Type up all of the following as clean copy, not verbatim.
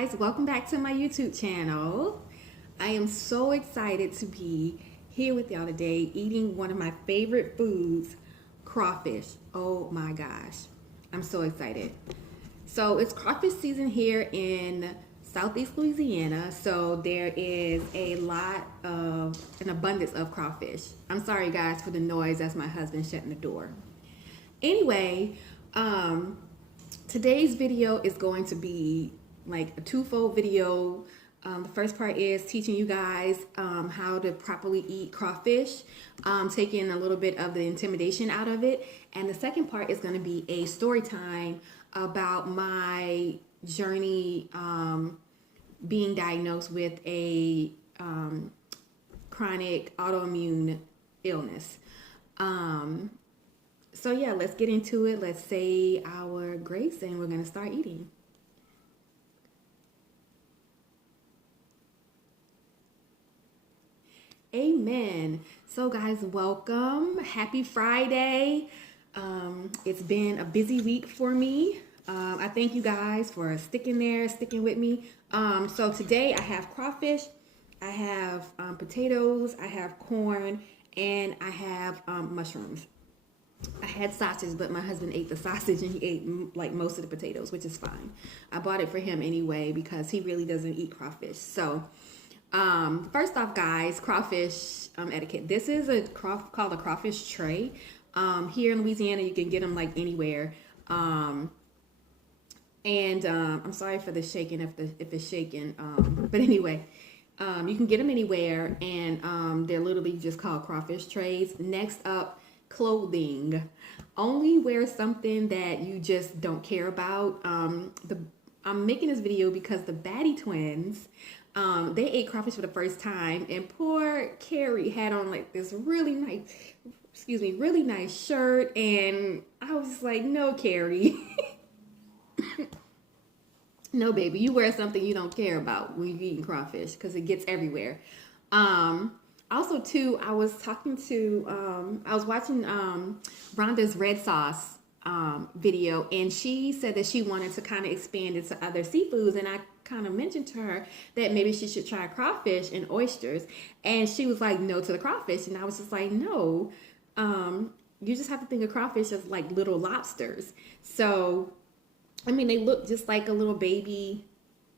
guys, welcome back to my YouTube channel. I am so excited to be here with y'all today eating one of my favorite foods, crawfish. Oh my gosh, I'm so excited. So it's crawfish season here in Southeast Louisiana, so there is an abundance of crawfish. I'm sorry guys for the noise, that's my husband shutting the door. Anyway, today's video is going to be like a twofold video. The first part is teaching you guys how to properly eat crawfish, taking a little bit of the intimidation out of it. And the second part is going to be a story time about my journey being diagnosed with a chronic autoimmune illness. So yeah, let's get into it. Let's say our grace and we're going to start eating. Amen. So guys, welcome. Happy Friday. It's been a busy week for me. I thank you guys for sticking with me. So today I have crawfish, I have potatoes, I have corn, and I have mushrooms. I had sausage, but my husband ate the sausage and he ate like most of the potatoes, which is fine. I bought it for him anyway because he really doesn't eat crawfish. So first off, guys, crawfish etiquette. This is called a crawfish tray. Here in Louisiana, you can get them like anywhere. I'm sorry for the shaking if it's shaking. But anyway, you can get them anywhere, and they're literally just called crawfish trays. Next up, clothing. Only wear something that you just don't care about. I'm making this video because the Batty twins, they ate crawfish for the first time, and poor Carrie had on like this really nice shirt, and I was just like, no, Carrie. No, baby, you wear something you don't care about when you're eating crawfish because it gets everywhere. Also, too, I was watching Rhonda's red sauce video, and she said that she wanted to kind of expand into other seafoods, and I kind of mentioned to her that maybe she should try crawfish and oysters, and she was like, no to the crawfish, and I was just like, no, you just have to think of crawfish as like little lobsters. So, I mean, they look just like a little baby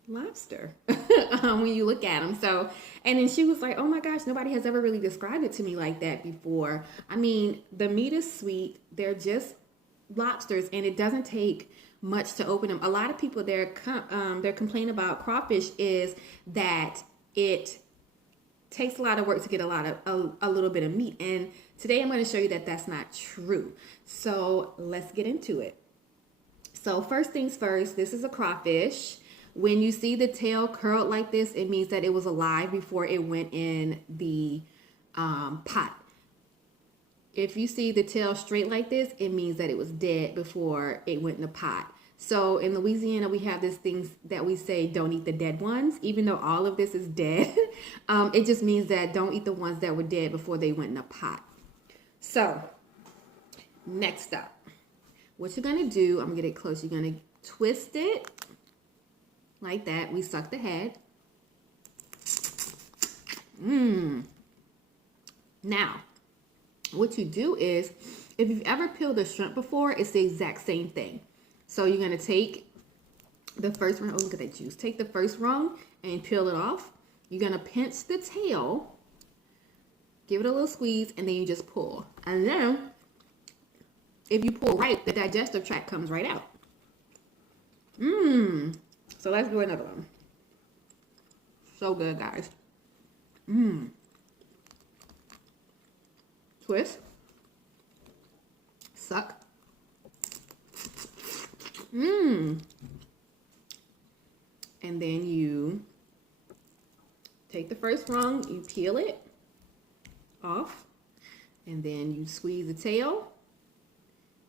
lobster when you look at them. So, and then she was like, oh my gosh, nobody has ever really described it to me like that before. I mean, the meat is sweet. They're just lobsters, and it doesn't take much to open them. A lot of people, their complaint about crawfish is that it takes a lot of work to get a little bit of meat. And today I'm going to show you that that's not true. So let's get into it. So first things first, this is a crawfish. When you see the tail curled like this, it means that it was alive before it went in the pot. If you see the tail straight like this, it means that it was dead before it went in the pot. So in Louisiana, we have this thing that we say, don't eat the dead ones, even though all of this is dead. It just means that don't eat the ones that were dead before they went in the pot. So next up, what you're going to do, I'm going to get it close. You're going to twist it like that. We suck the head. Now, what you do is, if you've ever peeled a shrimp before, it's the exact same thing. So you're going to take the first rung. Oh, look at that juice. Take the first rung and peel it off. You're going to pinch the tail, give it a little squeeze, and then you just pull. And then, if you pull right, the digestive tract comes right out. So let's do another one. So good, guys. Twist. Suck. And then you take the first rung, you peel it off, and then you squeeze the tail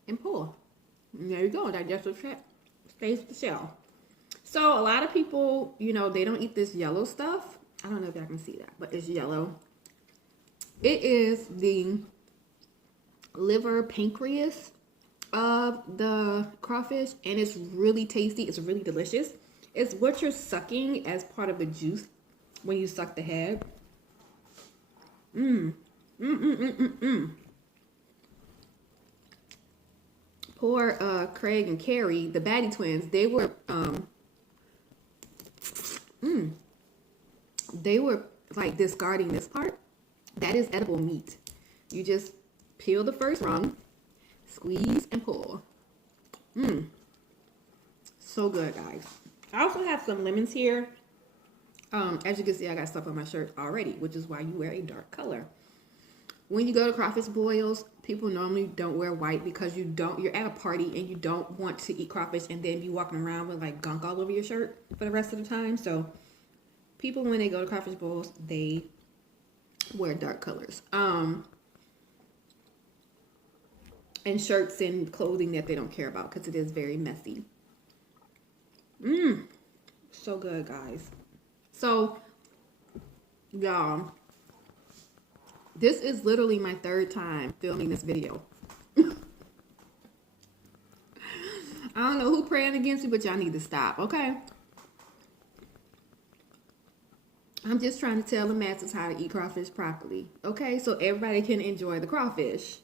and pull. And there you go. Digestive tract stays with the shell. So a lot of people, you know, they don't eat this yellow stuff. I don't know if y'all can see that, but it's yellow. It is the liver pancreas of the crawfish, and it's really tasty. It's really delicious. It's what you're sucking as part of the juice when you suck the head. Poor Craig and Carrie, the Batty twins, they were like discarding this part. That is edible meat. You just peel the first rung, squeeze and pull. So good, guys. I also have some lemons here. As you can see, I got stuff on my shirt already, which is why you wear a dark color. When you go to crawfish boils, people normally don't wear white because you're at a party and you don't want to eat crawfish and then be walking around with like gunk all over your shirt for the rest of the time. So people, when they go to crawfish boils, they wear dark colors. And shirts and clothing that they don't care about because it is very messy. So good, guys. So, y'all, this is literally my third time filming this video. I don't know who praying against me, but y'all need to stop, okay? I'm just trying to tell the masses how to eat crawfish properly, okay? So everybody can enjoy the crawfish.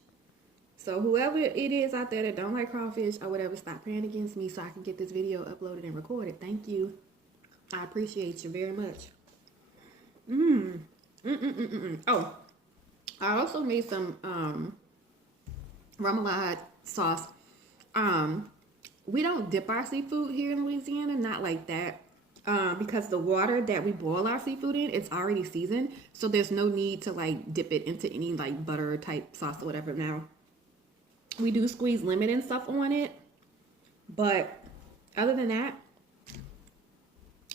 So whoever it is out there that don't like crawfish or whatever, stop praying against me so I can get this video uploaded and recorded. Thank you. I appreciate you very much. Oh, I also made some remoulade sauce. We don't dip our seafood here in Louisiana, not like that. Because the water that we boil our seafood in, it's already seasoned. So there's no need to like dip it into any like butter type sauce or whatever. Now, we do squeeze lemon and stuff on it. But other than that,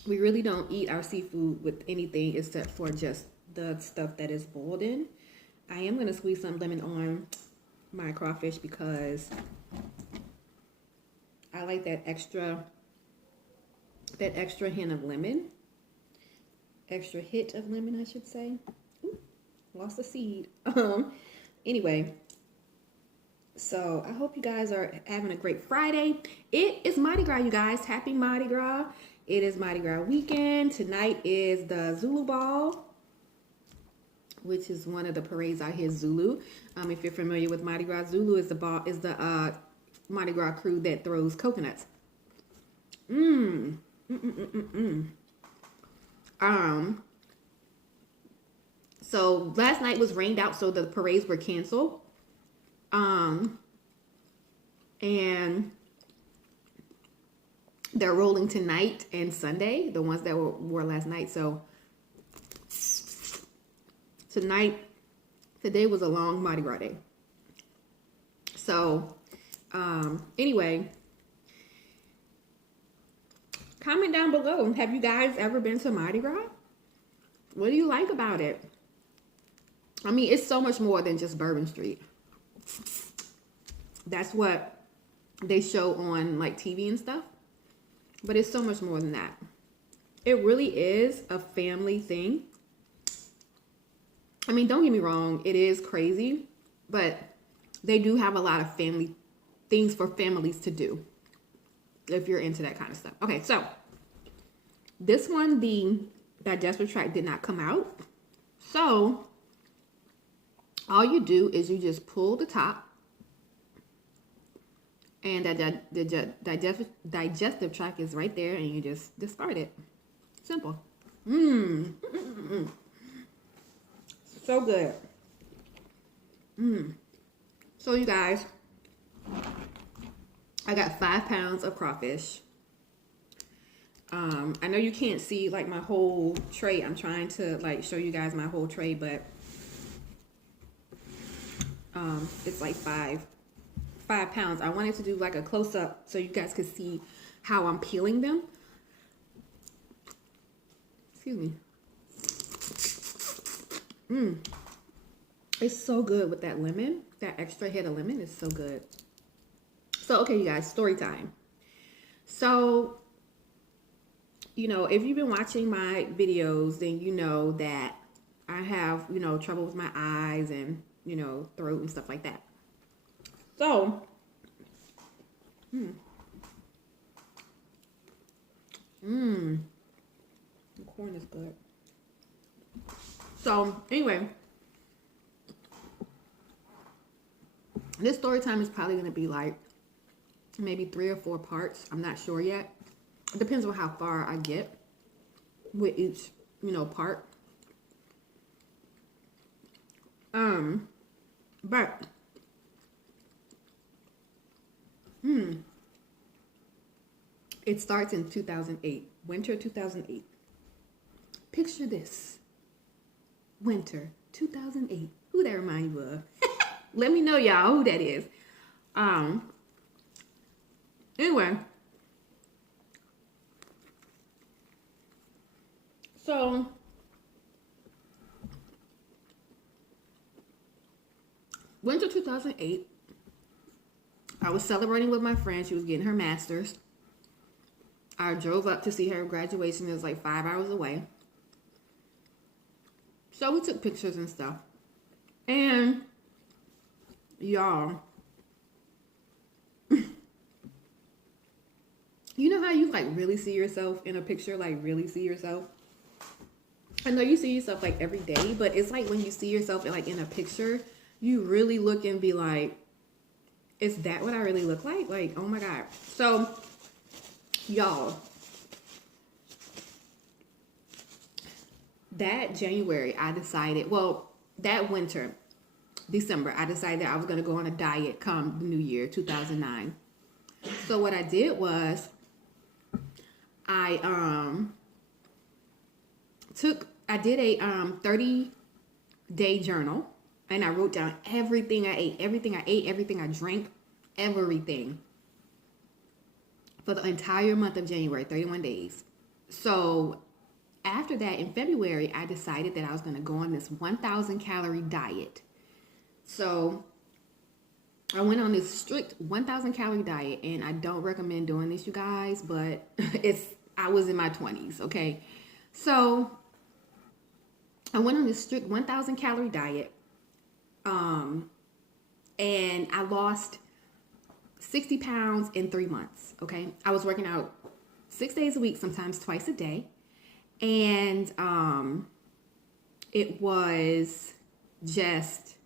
we really don't eat our seafood with anything except for just the stuff that is boiled in. I am going to squeeze some lemon on my crawfish because I like that extra hint of lemon. Extra hit of lemon, I should say. Ooh, lost a seed. Anyway, so I hope you guys are having a great Friday. It is Mardi Gras, you guys. Happy Mardi Gras. It is Mardi Gras weekend. Tonight is the Zulu Ball, which is one of the parades out here, Zulu. If you're familiar with Mardi Gras, Zulu is the Mardi Gras crew that throws coconuts. So last night was rained out, so the parades were canceled. And they're rolling tonight and Sunday, the ones that were last night. So today was a long Mardi Gras day. So, anyway, comment down below. Have you guys ever been to Mardi Gras? What do you like about it? I mean, it's so much more than just Bourbon Street. That's what they show on like TV and stuff. But it's so much more than that. It really is a family thing. I mean, don't get me wrong. It is crazy. But they do have a lot of family things for families to do. If you're into that kind of stuff. Okay, so. This one, the digestive tract did not come out. So, all you do is you just pull the top. And the digestive tract is right there, and you just discard it. Simple. So good. So you guys, I got 5 pounds of crawfish. I know you can't see like my whole tray. I'm trying to like show you guys my whole tray, but it's like 5 pounds. I wanted to do like a close-up so you guys could see how I'm peeling them. Excuse me. It's so good with that lemon. That extra hit of lemon is so good. So, okay, you guys, story time. So, you know, if you've been watching my videos, then you know that I have, you know, trouble with my eyes and, you know, throat and stuff like that. So, Mmm. The corn is good. So, anyway, this story time is probably going to be like maybe 3 or 4 parts. I'm not sure yet. It depends on how far I get with each, part. But it starts in 2008, winter 2008. Picture this, winter 2008. Who that remind you of? Let me know, y'all, who that is. Anyway, so winter 2008, I was celebrating with my friend. She was getting her master's. I drove up to see her graduation. It was like 5 hours away. So we took pictures and stuff. And y'all, you know how you like really see yourself in a picture, like really see yourself? I know you see yourself like every day, but it's like when you see yourself like in a picture, you really look and be like, is that what I really look like? Like, oh my God. So, y'all, that January, I decided, well, that winter, December, I decided that I was going to go on a diet come the new year, 2009. So what I did was I did a 30-day journal, and I wrote down everything I ate, everything I drank, everything for the entire month of January, 31 days. So after that, in February, I decided that I was going to go on this 1,000 calorie diet. So I went on this strict 1,000 calorie diet, and I don't recommend doing this, you guys, but I was in my 20s, okay? So I went on this strict 1,000 calorie diet, and I lost 60 pounds in 3 months, okay? I was working out 6 days a week, sometimes twice a day, and it was just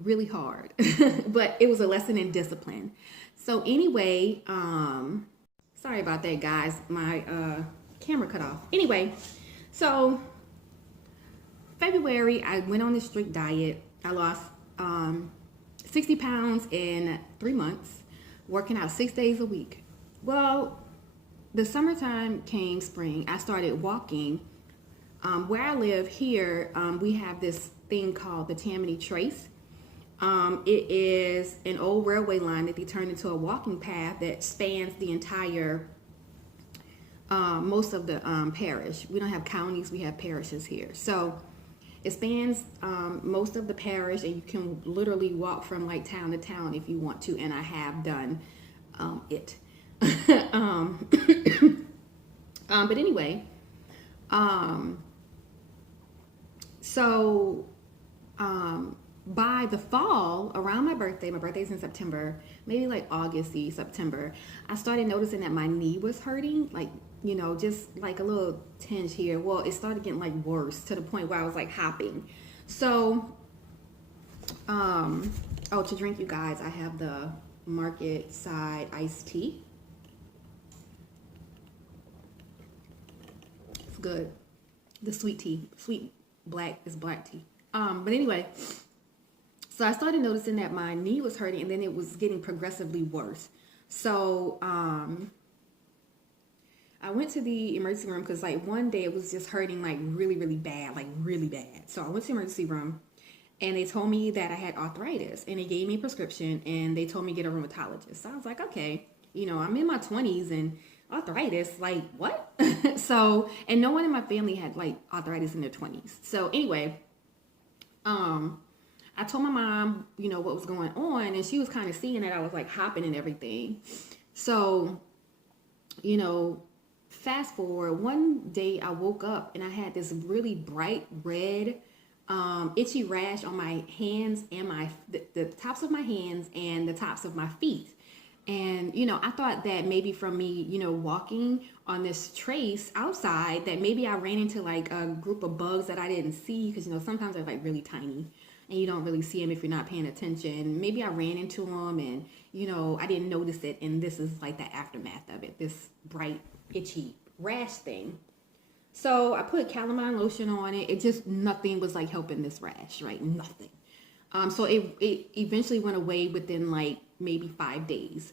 really hard, but it was a lesson in discipline. So anyway, sorry about that, guys. My camera cut off. Anyway, so February, I went on this strict diet. I lost 60 pounds in 3 months, working out 6 days a week. Well, the summertime came, spring. I started walking. Where I live here, we have this thing called the Tammany Trace. It is an old railway line that they turned into a walking path that spans the entire, most of the parish. We don't have counties, we have parishes here. So it spans most of the parish, and you can literally walk from like town to town if you want to, and I have done it. But anyway, so by the fall, around my birthday's in September, maybe like August, September, I started noticing that my knee was hurting, like, just like a little tinge here. Well, it started getting like worse to the point where I was like hopping. So, to drink, you guys, I have the Market Side iced tea. It's good. The sweet tea, sweet black is black tea. But anyway, so I started noticing that my knee was hurting, and then it was getting progressively worse. So, I went to the emergency room because like one day it was just hurting like really, really bad, like really bad. So I went to the emergency room, and they told me that I had arthritis, and they gave me a prescription, and they told me to get a rheumatologist. So I was like, okay, I'm in my 20s and arthritis, like what? So, and no one in my family had like arthritis in their 20s. So anyway, I told my mom, what was going on, and she was kind of seeing that I was like hopping and everything. So, fast forward, one day I woke up and I had this really bright red, itchy rash on my hands and the tops of my hands and the tops of my feet. And, I thought that maybe from me, walking on this trace outside, that maybe I ran into like a group of bugs that I didn't see. Because, sometimes they're like really tiny and you don't really see them if you're not paying attention. Maybe I ran into them and, I didn't notice it. And this is like the aftermath of it, this bright, itchy rash thing. So I put calamine lotion on it. It just, nothing was like helping this rash, right? Nothing. So it eventually went away within like maybe 5 days.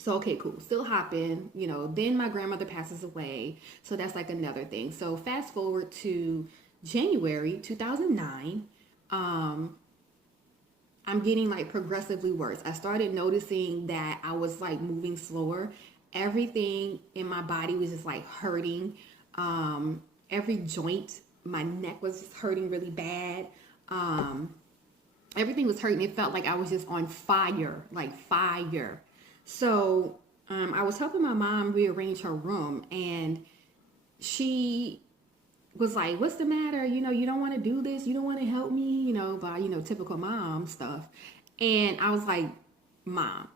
So, okay, cool. Still hopping, then my grandmother passes away. So that's like another thing. So fast forward to January 2009. I'm getting like progressively worse. I started noticing that I was like moving slower. Everything in my body was just like hurting. Every joint, my neck was just hurting really bad. Everything was hurting. It felt like I was just on fire, like fire. So I was helping my mom rearrange her room, and she was like, "What's the matter? You don't want to do this. You don't want to help me, by, typical mom stuff." And I was like, "Mom,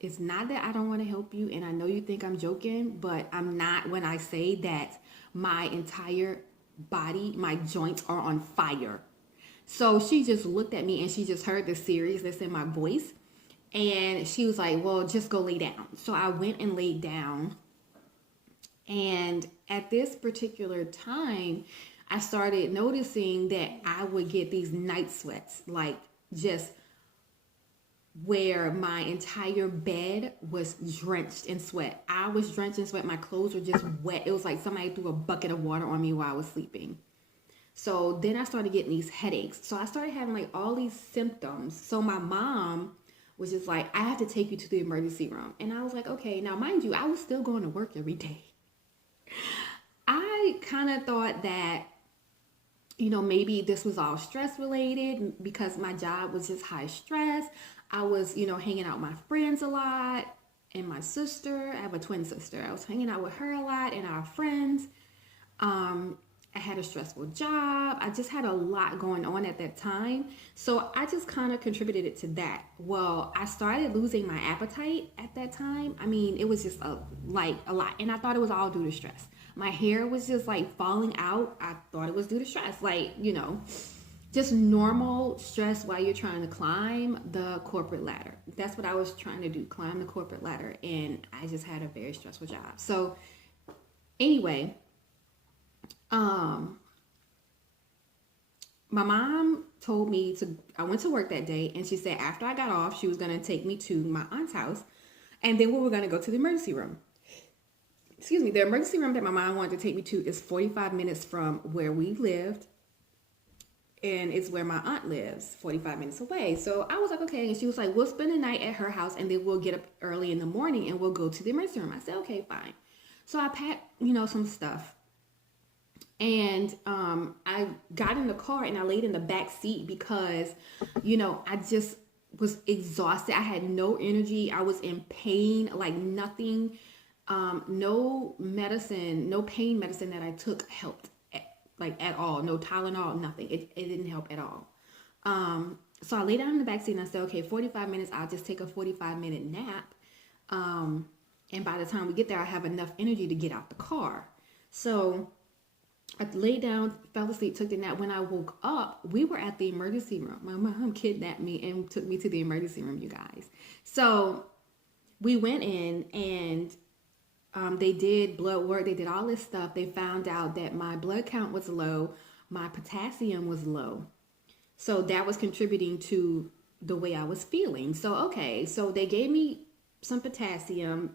it's not that I don't want to help you, and I know you think I'm joking, but I'm not when I say that my entire body, my joints are on fire." So she just looked at me and she just heard the seriousness in my voice. And she was like, "Well, just go lay down." So I went and laid down. And at this particular time, I started noticing that I would get these night sweats, like just where my entire bed was drenched in sweat. I was drenched in sweat. My clothes were just wet. It was like somebody threw a bucket of water on me while I was sleeping. So then I started getting these headaches. So I started having like all these symptoms. So my mom was just like, "I have to take you to the emergency room." And I was like, okay. Now, mind you, I was still going to work every day. I kind of thought that, maybe this was all stress related because my job was just high stress. I was, hanging out with my friends a lot, and my sister. I have a twin sister. I was hanging out with her a lot and our friends. I had a stressful job. I just had a lot going on at that time. So I just kind of contributed it to that. Well, I started losing my appetite at that time. I mean, it was just a lot. And I thought it was all due to stress. My hair was just like falling out. I thought it was due to stress. Like, just normal stress while you're trying to climb the corporate ladder. That's what I was trying to do, climb the corporate ladder. And I just had a very stressful job. So anyway, my mom told me I went to work that day, and she said after I got off, she was going to take me to my aunt's house, and then we were going to go to the emergency room. Excuse me. The emergency room that my mom wanted to take me to is 45 minutes from where we lived, and it's where my aunt lives, 45 minutes away. So I was like, okay. And she was like, "We'll spend the night at her house, and then we'll get up early in the morning and we'll go to the emergency room." I said, okay, fine. So I packed, some stuff. And I got in the car and I laid in the back seat because, I just was exhausted. I had no energy. I was in pain, like nothing, no medicine, no pain medicine that I took helped at all. No Tylenol, nothing. It didn't help at all. So I lay down in the back seat and I said, okay, 45 minutes, I'll just take a 45-minute nap. And by the time we get there, I have enough energy to get out the car. So I laid down, fell asleep, took the nap. When I woke up, we were at the emergency room. My mom kidnapped me and took me to the emergency room, you guys. So we went in and they did blood work. They did all this stuff. They found out that my blood count was low. My potassium was low. So that was contributing to the way I was feeling. So, okay. So they gave me some potassium,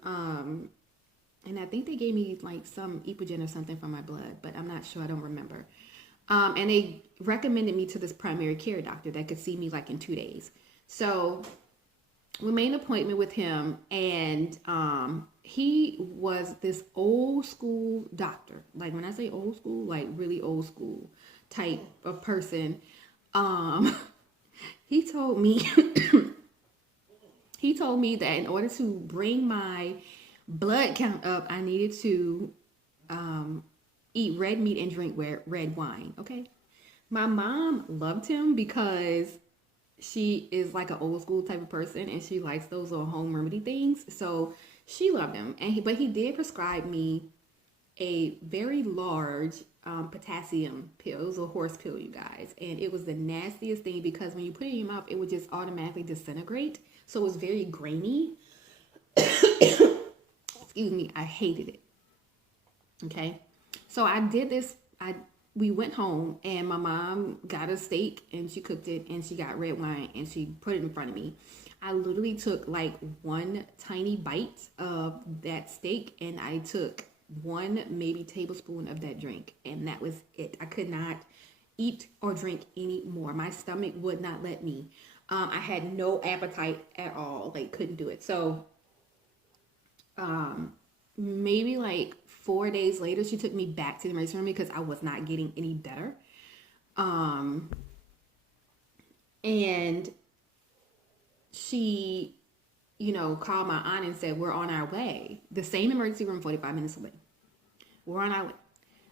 and I think they gave me like some Epogen or something for my blood, but I'm not sure. I don't remember. And they recommended me to this primary care doctor that could see me like in 2 days. So we made an appointment with him, and he was this old school doctor. Like when I say old school, like really old school type of person. He told me that in order to bring my blood count up, I needed to eat red meat and drink red wine. Okay. My mom loved him because she is like an old school type of person, and she likes those little home remedy things. So she loved him, but he did prescribe me a very large potassium pill. It was a horse pill, you guys, and it was the nastiest thing because when you put it in your mouth, it would just automatically disintegrate. So it was very grainy. Excuse me, I hated it. Okay, so I did this. We went home and my mom got a steak and she cooked it and she got red wine and she put it in front of me. I literally took like one tiny bite of that steak and I took one maybe tablespoon of that drink, and that was it. I could not eat or drink anymore. My stomach would not let me. I had no appetite at all. Like, couldn't do it. So maybe like 4 days later, she took me back to the emergency room because I was not getting any better. And she, called my aunt and said, we're on our way. The same emergency room, 45 minutes away. We're on our way.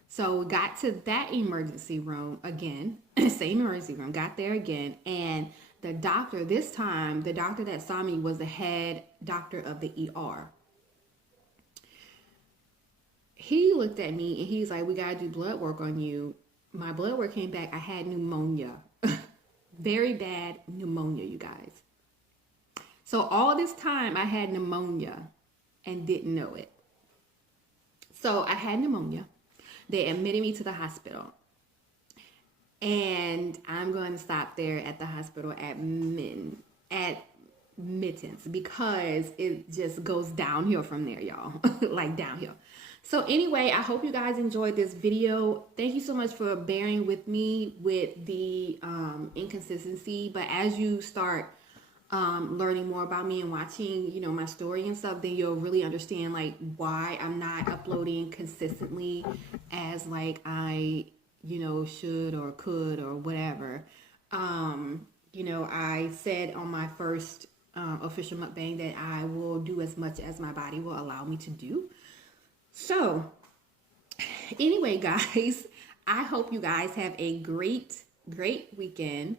So we got to that emergency room again, same emergency room, got there again. And the doctor, this time, the doctor that saw me was the head doctor of the ER. He looked at me and he's like, we got to do blood work on you. My blood work came back. I had pneumonia. Very bad pneumonia, you guys. So all this time I had pneumonia and didn't know it. So I had pneumonia. They admitted me to the hospital. And I'm going to stop there at the hospital at admittance because it just goes downhill from there, y'all. Like downhill. So anyway, I hope you guys enjoyed this video. Thank you so much for bearing with me with the inconsistency. But as you start learning more about me and watching, my story and stuff, then you'll really understand like why I'm not uploading consistently as like I, should or could or whatever. I said on my first official mukbang that I will do as much as my body will allow me to do. So anyway, guys, I hope you guys have a great weekend.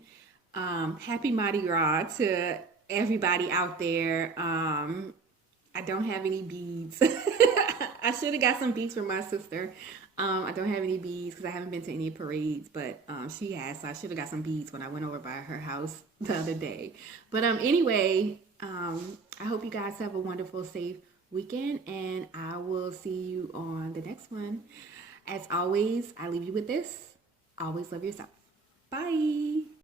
Happy Mardi Gras to everybody out there. I don't have any beads. I should have got some beads from my sister. I don't have any beads because I haven't been to any parades, but she has. So I should have got some beads when I went over by her house the other day. But anyway, I hope you guys have a wonderful, safe weekend, and I will see you on the next one. As always, I leave you with this. Always love yourself. Bye.